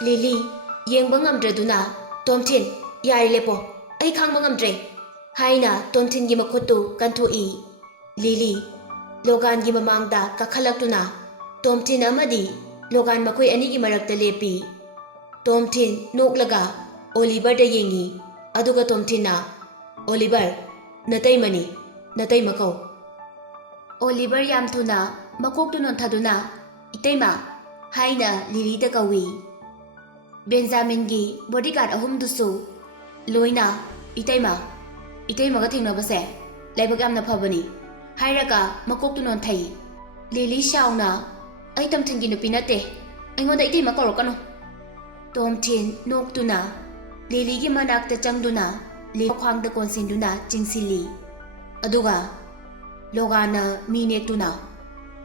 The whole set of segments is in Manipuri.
Lily, yengba ngamdraduna, Tomthin, yari lepo, ay khangba ngamdre. Haina Tomthin gi makhutu kanthoi. Lily, Logan gi mamangda kakhalaktuna, Tomthin amadi Logan makhoi ani gi marakta lepi. Tomthin noklaga Oliver da yengi, aduga Tomthin na, Oliver, natay mani, natay makaw. Oliver yam thuna, makoktu nontaduna, itayma, haina Lily da kawi. Benjamin gi bodyguard ahum dusu, loina, itayma ga thengnabase, laibak yamna phabani, hairaga makoktu nonthai. Lily shauna, ay Tomthin gi nupi nate, aingoda itayma korokano. Tomthin noktuna, Lily gi manakta changduna, Lily khwangda konsinduna chingsili. Aduga, Logana minektuna,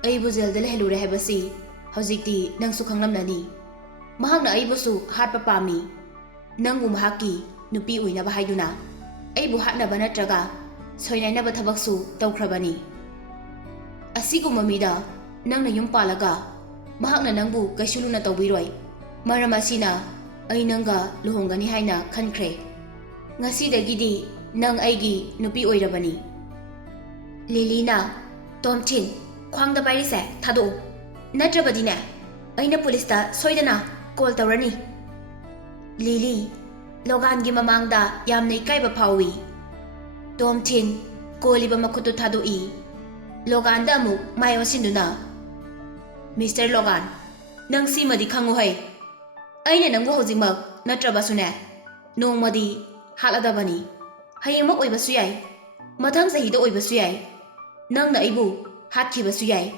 aibu jelda lehelure haibasi, haujikti nangsu khanglamnani. Mahakna aibusu hatpa pami, nangbu mahaki nupi uinaba haiduna, aibu hatnaba natraga, soinainaba thabaksu tawkhrabani. Asiguma mida, nangna yum palaga, mahakna nangbu kaishuluna tawbiroi, maram asina ai nanga luhongani haina khankhre. Ngasidagidi nang aigi nupi oirabani. Lilina, Tomthin, khwangda pairise thado, natrabadine, aina polista soidana call tawrani. Lily, Logan gi mamangda yamna ikaiba phawi. Tomthin, koliba makhutu thadoi. Logan da amuk mayosinduna. Mr. Logan, nang simadi khangu hai. Aina nangbu hojikmak natrabasune, nongmadi haladabani. Hayengmak oibasu yai, mathang sahida oibasu yai. Nangna aibu hatkibasu yai.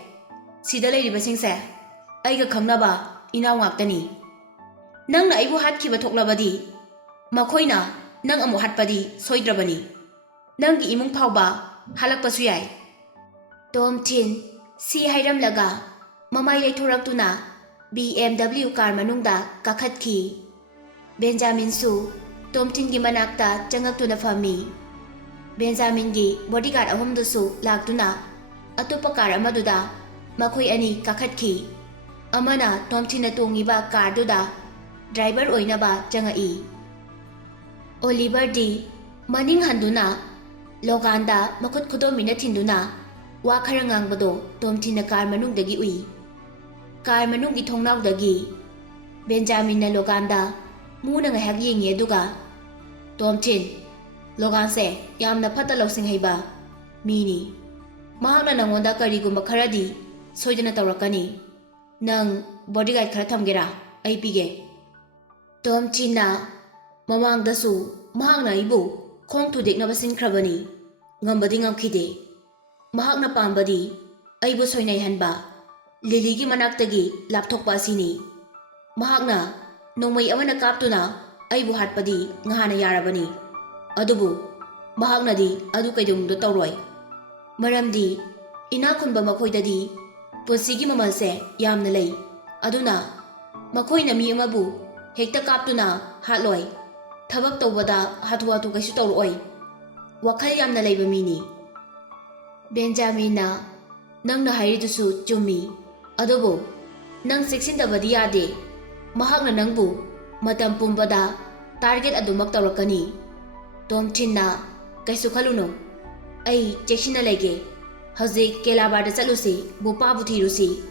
Sida leiribasingse, aiga khangnaba inaw ngaktani. Nangna aibu hatkiba thoklabadi, makhoina nang amu hatpadi soidrabani. Nangi imung phawba halakpasu yai. Tomthin si hairamlaga mamai leithoraktuna BMW car manungda kakhatkhi. Benjamin su Tomthin gi manakta changaktuna phami. Benjamin gi bodyguard ahumdusu laktuna atupa car amaduda makhoi ani kakhatkhi. Amana Tomthin tongiba car duda driver oinaba changai. Oliver di maning handuna Loganda makhut khudomina thinduna wa khara ngangbado Tomthin na car manungdagi ui. Car manunggi thongnawdagi Benjamin na Loganda muna ngahak yengi aduga Tomthin, Logan se yamna phata lawsing haiba mini. Mahakna nangonda karigumba kharadi soidana tawrakani. Nang bodyguard khara thamgera ai pige. Tomthin na mamangdasu mahakna ibu khong thudeknaba sinkrabani. Ngambadi ngamkhide. Mahakna pambadi aibu soinai hanba. Lily gi manaktagi lapthokpa asini. Mahakna nongmai amana kaptuna aibu hatpadi ngahana yarabani. Adubu mahaknadi adu kaidumdo tawroi. Maramdi inakhunba makhoidadi punsigi mamalse yamna lei. Aduna makhoina mi amabu hekta kaptuna hatloi. Thabak tawbada hatu kaisu tawroi. Wakhal yamna leiba mini. Benjamin na nangna hairidusu chumi. Adubu nang seksindabadi yade. Mahakna nangbu matam pumbada target adumak tawrakani. Tomthin na kaisu khaluno. Ai chekshina lege. Haujik Kelabarda chatlusi Bupabu thirusi.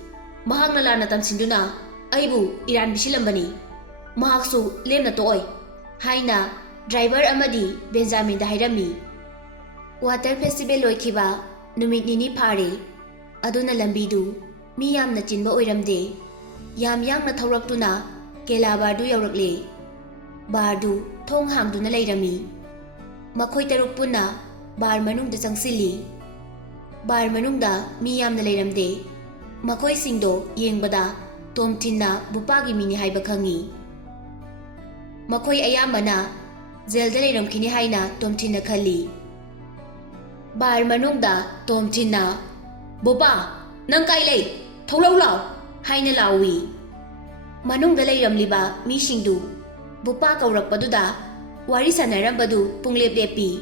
Mahakna lana tamsinduna aibu Iran bisilambani. Mahaksu lemna toy. Haina driver amadi Benjamin da hairami. Water festival loikiba numit nini phare. Aduna lambidu mi yamna chinba oiramde. Yam yangna thawraktuna Kelabardu yaurakle. Bardu thong hangduna leirami. Makhoi taruk punna bar manungda changsili. Bar manungda mi yamna leiramde. Makhoi singdo yengbada Tomthin na Bupagi mini haiba khangi. Makhoi ayambana jelda leiramkhini haina Tomthin na khali. Bar manungda Tomthin na Bupa nang kai lei tholau law haina lawi. Manungda leiramliba mi singdu Bupa kaurakpaduda wari sanarambadu punglep lepi.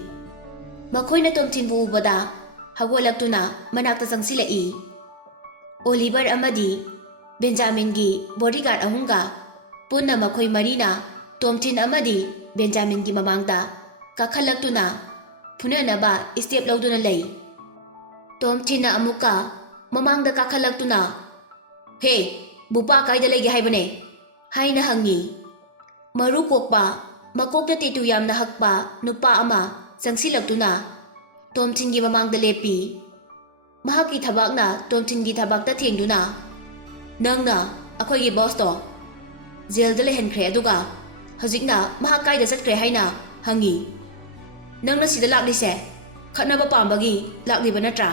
Makhoina Tomthin bu ubada hagolaktuna manakta changsilai. Oliver amadi Benjamin gi bodyguard ahunga Punna makhoi marina Tomthin amadi Benjamin gi mamangda kakhallaktuna phunanaba step lauduna lei. Tomthin na amuka mamangda kakhallaktuna Hey, bupa kaida legi haibane haina hangi. Maru kokpa makokta titu yamna hakpa nupa ama sangsilaktuna Tomthin gi mamangda lepi. Mahaki thabakna Tomthin gi thabakta thengduna Nangna akhoi gi boss to jail da lehenkhre aduga hojikna mahak kaida chatkre haina hangi. Nangna sida laklise khatnaba pambagi lakliba natra.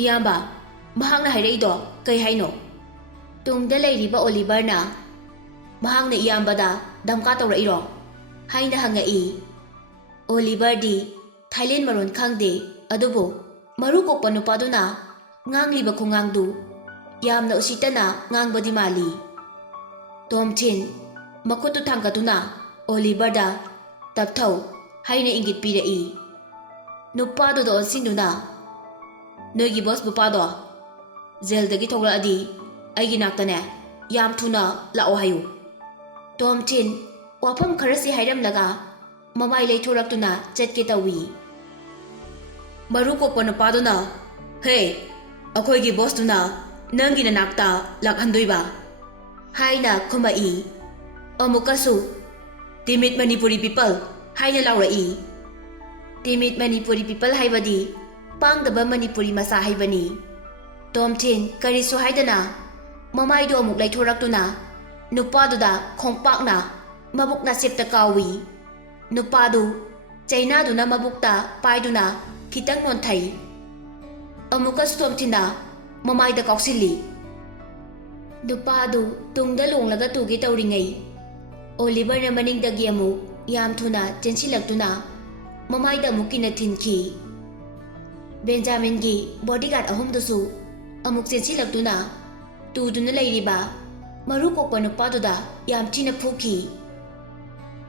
Iyamba mahakna hairaido kai haino. Tungda leiriba Oliverna mahakna iyambada damka tawrairo haina hangai. Oliver di Thailand maron khangde adubu maru kokpa nupaduna ngangliba khungangdu yamna usitana ngangbadi mali. Tomthin makutu thangkatuna Oliver da tapthau haina ingit pirai. Nupado do sinduna Nogi boss bupado jail dagi thogla adi aigi naktane yam thuna lao hayu. Tomthin wafam kharasi hairam laga mamai leithoraktuna chatke tawi. Maru kokpa nupaduna Hey, akhoi gi boss tuna nangi na nakta lakhandoiba haina khumai. Amukasu timid Manipuri people haina laurai. Timid Manipuri people haibadi pangdaba Manipuri masa haibani. Tomthin karisu haidana mamaido amuk laithoraktuna nupaduda khongpakna mabukna septa kawi. Nupadu chainaduna mabukta paiduna khitang nonthai. Amukasu Tomthinna mamaida kausili. Nupadu tungda longlaga tugi tauringai. Oliver na maningdagi amuk yam thuna chensilaktuna mamaida mukina thinki. Benjamin gi bodyguard ahumdusu amuk chensilaktuna tuduna leiriba maru kokpa nupaduda yam thina phuki.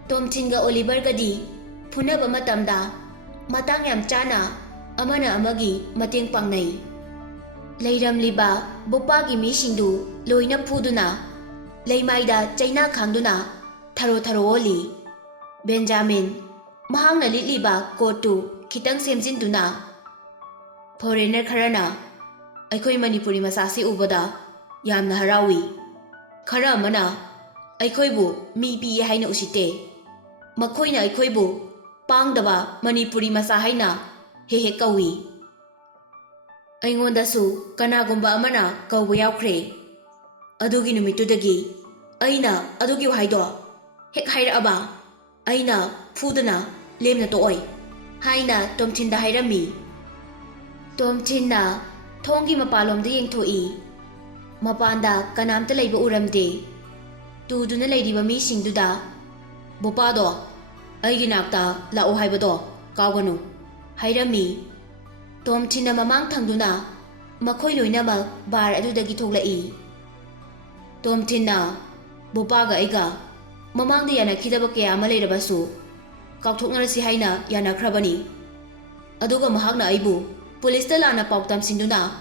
Tomthinga Oliver gadi phunaba matamda matang yam chana amana amagi mateng pangnai. Leiramliba bupagi misingdu loina phuduna leimaida chaina khangduna tharo tharo oli. Benjamin mahangna litliba kotu khitang semjinduna foreigner kharana aikhoi Manipuri masasi ubada yamna harawi. Khara amana aikhoibu mi pi haina usite makhoina aikhoibu pangdaba Manipuri masa haina he kawi. Aingondasu kanagumba amana kawba yaukre. Adugi numitudagi aina adugi wahaido hek hairaba aina phudana lemna tooi haina Tomthinda hairami. Tomthinna thongi mapalomda yengthoi mapanda kanamta leiba uramde. Tuduna leiriba misingduda bupado aigi nakta lao haibado kawganu hairami. Tomthinna mamang thangduna makhoi loinamak bar adudagi thoglai. Tomthinna bupaga aiga mamangda yanakhidaba kaya ama leirabasu kauthoknarasi haina yanakhrabani. Aduga mahakna aibu police lana pautam sinduna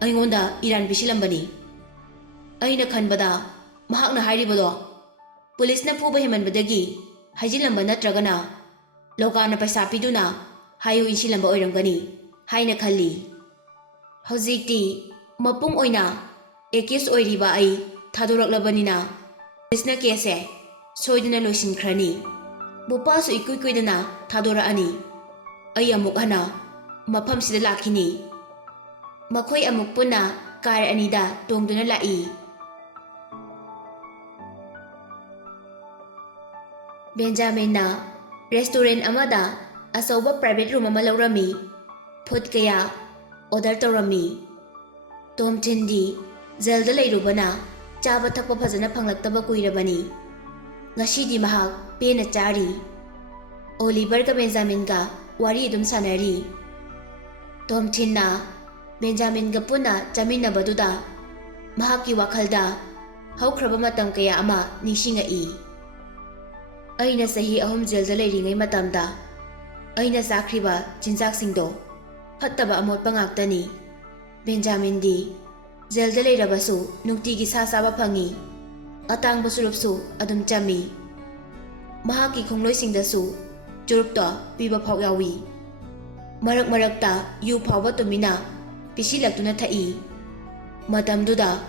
aingonda iran bisilambani. Aina khanbada mahakna hairibado police na phuba hemanbadagi haijilamba natragana lokana paisa piduna hayu insilamba oirangani haina khalli. Hojikti mapung oina accused oiriba ai thadoraklabanina police na case soidina loisinkhrani. Bupasu ikuikuidana thadoraani. Ai amuk hana mafam sida lakhini. Makhoi amuk punna car anida tongduna lai. Benjamin na restaurant amada asoba private room ama laurami. Food kaya order taurami. Tomthin di jail da leirubana chaba thakpa phajana phanglaktaba kuirabani. Ngashidi mahak pena chari. Oliver ka Benjamin ka wari dum sanari. Tomthinna Benjamin ga puna chaminabaduda mahaki wakhalda haukraba matam kaya ama nishingai. Aina sahi ahum jail da leiringai matamda aina sakriba chinjaksingdo phattaba amot pangaktani. Benjamin di jail da leirabasu nungtigi sa saba phangi atangba surupsu adum chami. Mahaki khongloi-singdasu churupto piba phau yawi. Marak-marakta yu phauba tumina pishilaktuna thai. Matamduda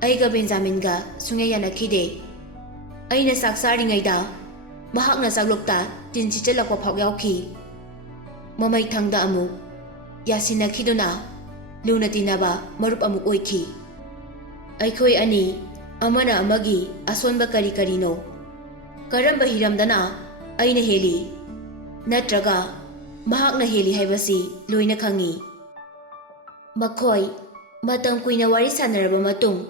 aiga Benjaminga sungya yanakhide. Aina saksaringaida mahakna saglukta tinchichalakwa phau yawki. Mamai thangda amuk yasinakhiduna luna tinaba marup amuk oikhi. Aikhoi ani amana amagi asonba kari-karino. Karamba hiramdana aina heli natraga mahakna heli haibasi loina khangi. Makhoi matam kuina wari sanaraba matung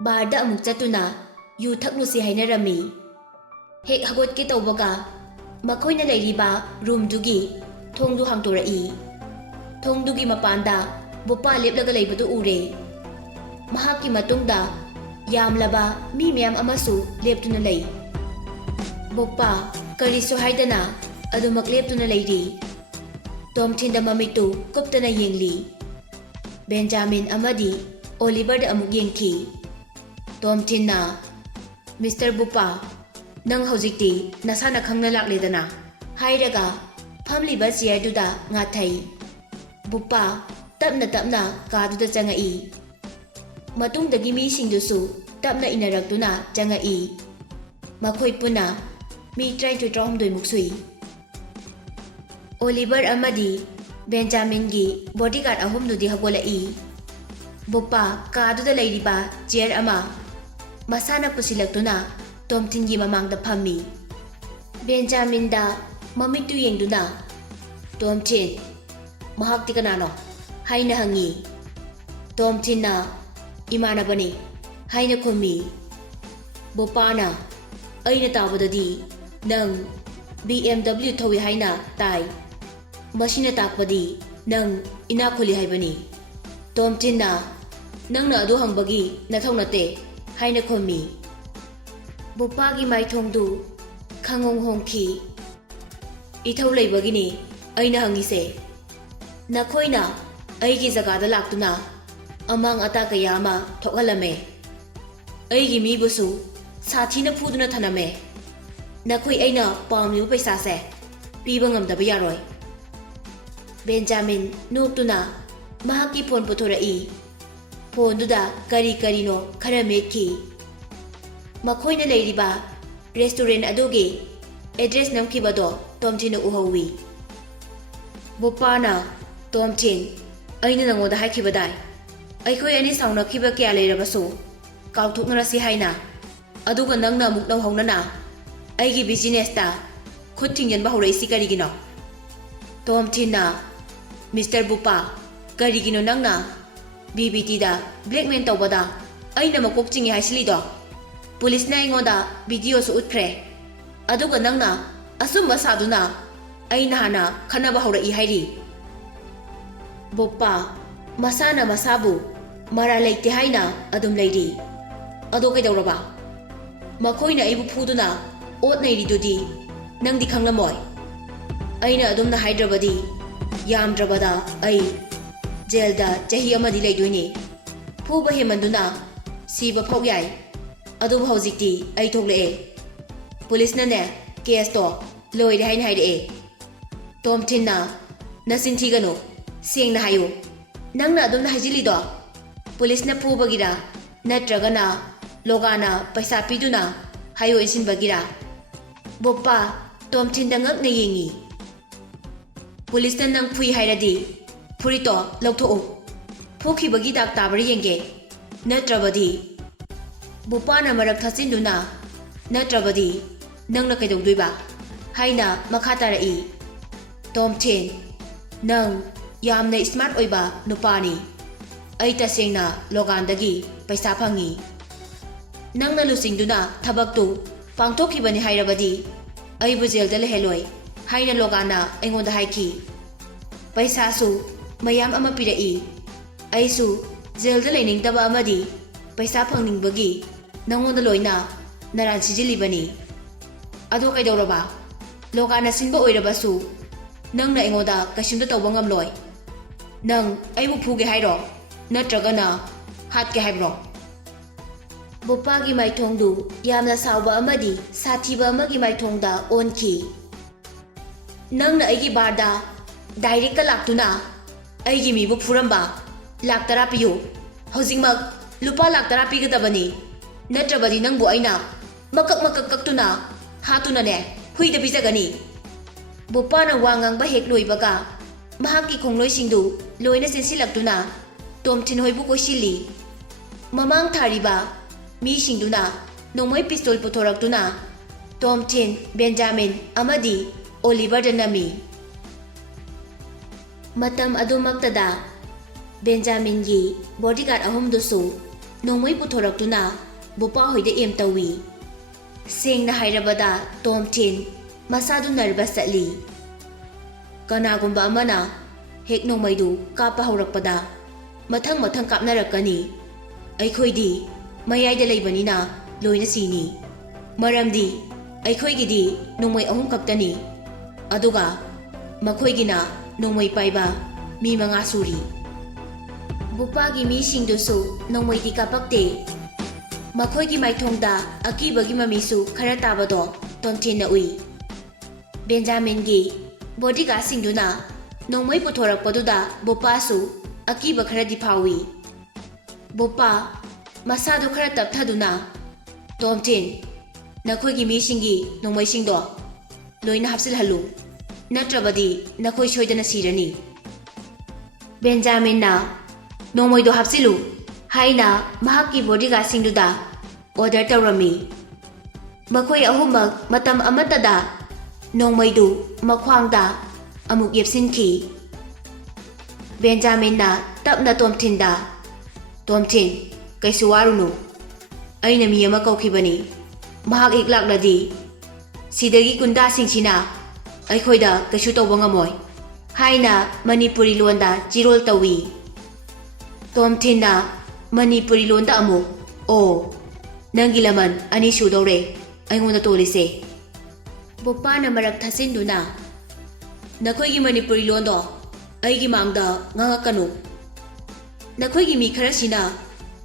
barda amuk chatuna yu thaklusi hainarami. Hek hagotki tawbaga makhoina leiriba room dugi thongdu hangtorai. Thongdugi mapanda Bupa leplaga leibadu ure. Mahaki matungda yamlaba mi miyam amasu leptuna lei. Bupa karisu haidana adumak leptuna leiri. Tomthinda mamitu kuptana yengli. Benjamin amadi Oliver da amuk yengki. Tomthinna Mr. Bupa nang haujikti nasana khangna lakledana hairaga famliba chairduda ngathai. Bupa tapna kaduda changai. Matungdagi misingdusu tapna inaraktuna changai. Makhoi puna mi 33 muksui. Oliver amadi Benjamin gi bodyguard ahumdudi hagolai. Bupa kaduda leiriba chair ama masana pusilaktuna Tomthin gi mamangda phammi. Benjamin da mamitu yengduna Tomthin mahakti kanano haina hangi. Tomthinna imanabani haina khumi. Bupaana aina tabadadi nang BMW thawi haina tai. Masina takpadi nang inakhuli haibani. Tomthinna nangna adu hangbagi nathonate haina khumi. Bupagi maithongdu khangong hongki. Ithau leibagini aina hangise. Nakhoina aigi jagada laktuna amang ata kaya ama thokalame. Aigi mibusu sathina phuduna thaname. Nakhoi aina pamlibu paisa se piba ngamdaba yaroi. Benjamin noktuna mahaki phone puthora-i. Phone duda kari no khara mekhi. Makhoina leiriba restaurant adugi address namkhibado Tomthinna uhawi. Bupaana Tomthin aina nangoda haikibadai. Aikhoi ani saunakhiba kya leirabasu kauthoknarasi haina. Aduga nangna amuk lawhaunana aigi business ta khut thingyanba horaisi karigino. Tomthinna Mr. Bupa karigino nangna BBT da blackmail tawbada aina makok chingi haisilido. Police na ingoda video su utkhre. Aduga nangna asumba saduna aina hana khanaba horai hairi. Bupa masana masabu mara leite haina adum leiri. Ado kaidawraba makhoina aibu phuduna ot nairidudi nangdi khanglamoy. Aina adumna haidrabadi yamdrabada ai jailda chahi amadi leidoini. Phuba hemanduna siba phok yai. Adum haujikti ai thokle. Police na ne case to loide hain haide. Tomthinna nasinthigano sengna hayo. Nangna adumna hajilido police na phubagira natragana logana paisa piduna hayo isinbagira. Bupa Tomthinda ngakna yengi. Police na nang phui hairadi phurito lautho phokibagi dak tabari yenge. Natrabadi Bupaana marak thasinduna natrabadi nangna kaidogdoiba haina makha tarai. Tomthin nang yamna smart oiba nupani. Ai tasengna logandagi paisa phangi. Nangna lusingduna thabaktu pangthokhibani hairabadi aibu jail da leheloi haina logana aingonda haiki. Paisa su mayam ama pirai. Aisu jail da leningdaba amadi paisa phangningbagi nangonda loina naran sijilibani. Ado kaidawraba logana sinba oirabasu nangna aingoda kasimda tawba ngamloi. Nang aibu phuge hairo natragana hatke haibro. Bupagi maithongdu yamna sauba amadi sathiba amagi maithongda onki. Nangna aigi barda direct ka laktuna aigi mibu phuramba lakh tara piyu. Hojingmak lupa lakh tara pigadabani. Natrabadi nangbu aina makak kaktuna hatuna ne huida bijagani. Bupaana wangang ba hek loibaga mahaki khongloi singdu loina sensilaktuna Tomthin hoibu koisili. Mamang thariba mi singduna nongmoi pistol puthoraktuna Tomthin, Benjamin amadi Oliver danami. Matam adumaktada Benjamin gi bodyguard ahumdusu nongmoi puthoraktuna Bupa hoida em tawi. Sengna hairabada Tomthin masadu nervous satli. Kanagumba amana hek nongmaidu kapa haurakpada mathang kapnarakani. Aikhoidi mayayda leibanina loina sini. Maramdi aikhoigidi nongmai ahum kaktani. Aduga makhoigina nongmai paiba mi manga suri. Bupagi mi singdusu nongmai di kapakte. Makhoigi maithongda akibagi mamisu khara tabado Tomthin na ui. Benjamin gi bodyguard singduna nongmai puthorakpaduda Bupasu akiba khara di phawi. Bupa masado khara tapthaduna Tomthin nakhoigi mi singi nongmai singdo loina hapsil halu natrabadi nakhoi soidana sirani. Benjamin na nongmai do hapsilu haina mahaki bodyguard singduda order tawrami. Makhoi ahumak matam amatada nongmai du makhwangda amuk yepsinki. Benjamin na tapna Tomthin da Tomthin kaisu warunu aina mi ama kaukibani mahak iklakladi sidagi kunda singsina aikhoida kaisu tawba ngamoi haina Manipuri londa jirol tawi. Tomthin na Manipuri londa amuk o nangi laman ani sudore aingonda tolise. Bupaana marak thasinduna nakhoigi Manipuri londo aigi mangda ngangakanu. Nakhoigi mi kharasina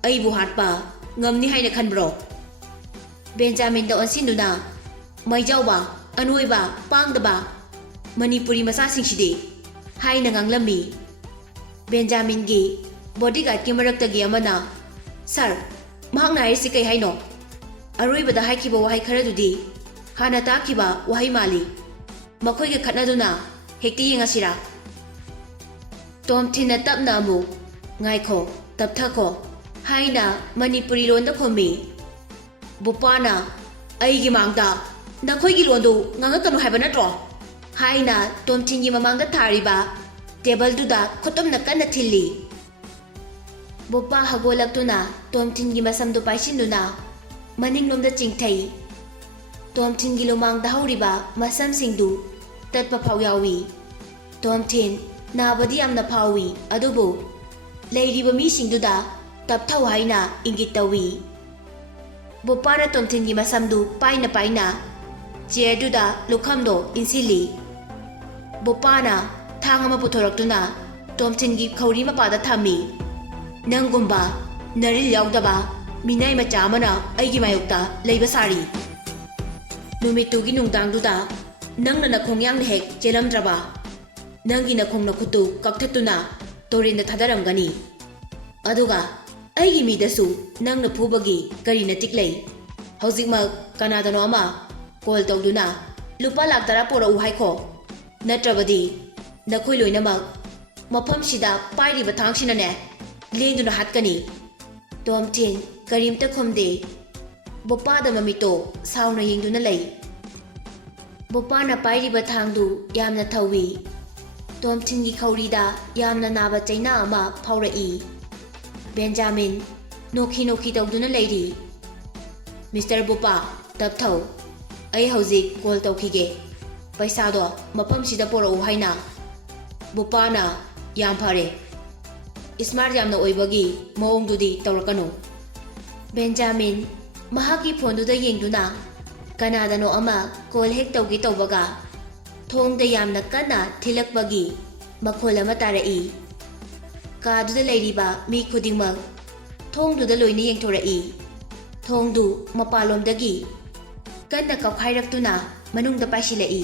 aibu hatpa ngamni haina khanbro. Benjamin da onsinduna maijauba anoiba pangdaba Manipuri masa singsidi haina nganglami. Benjamin gi bodyguard ki maraktagi amana sir mahang nai si kai haino aroibada haikiba wahai kharadudi hana takiba wahai mali makhoige khatnaduna hekti yengasira. Tomthin na tapna amu ngaikho tapthakho haina Manipuri londa khomi. Bupaana aigi mangda nakhoigi londu ngangakanu haiba natro haina Tomthin gi mamangda thariba table duda khotomna kanna thilli. Bupa hagolaktuna Tomthin gi masamdu paisinduna maninglomda chingthai. Tomthin gi lomangda hauriba masamsingdu tatpa phau yawi. Tomthin nabadi amna phawi adubu leiriba mi singduda tapthau haina ingit tawi. Bupaana Tomthin gi masamdu paina chair duda lukhamdo insili. Bupaana thangama puthoraktuna Tomthin gi khauri mapada thami. Nangumba naril yaudaba minai macha amana aigi mayokta leiba sari. Numitugi nungdangduda nangna nakhongyang hek chelamdraba nangi nakhong nakhutu kakthatuna torinda thadaramgani. Aduga aigi midasu nangna phubagi karina tiklei. Hojikmak kanadano ama call tawduna lupa lakh tara pora u haikho natrabadi nakhoi loinamak mafam sida pairiba thangshina ne lengduna hatkani. Tomthin karimta khomde Bupada mamito sauna yengduna lei. Bupaana pairiba thangdu yamna thawi. Tomthin gi khaurida yamna naba chaina ama phaurai. Benjamin nokhi tawduna leiri. Mr. Bupa tapthau ai hojik call tawkhige paisa do mafam sida porau haina. Bupaana yam phare smart yamna oibagi maongdudi tawrakanu. Benjamin mahaki phonduda yengduna kanadano ama call hek tawgi tawbaga thongda yamna kana thilakbagi makhol ama tarai. Kaduda leiriba mi khudingmak thongduda loina yengthorai. ꯊꯣꯡꯗꯨ ꯃꯄꯥꯟꯂꯣꯝꯗꯒꯤ ꯀꯟꯅ ꯀꯥꯎꯈꯥꯏꯔꯛꯇꯨꯅ ꯃꯅꯨꯡꯗ ꯄꯥꯏꯁꯤꯜꯂꯛꯏ꯫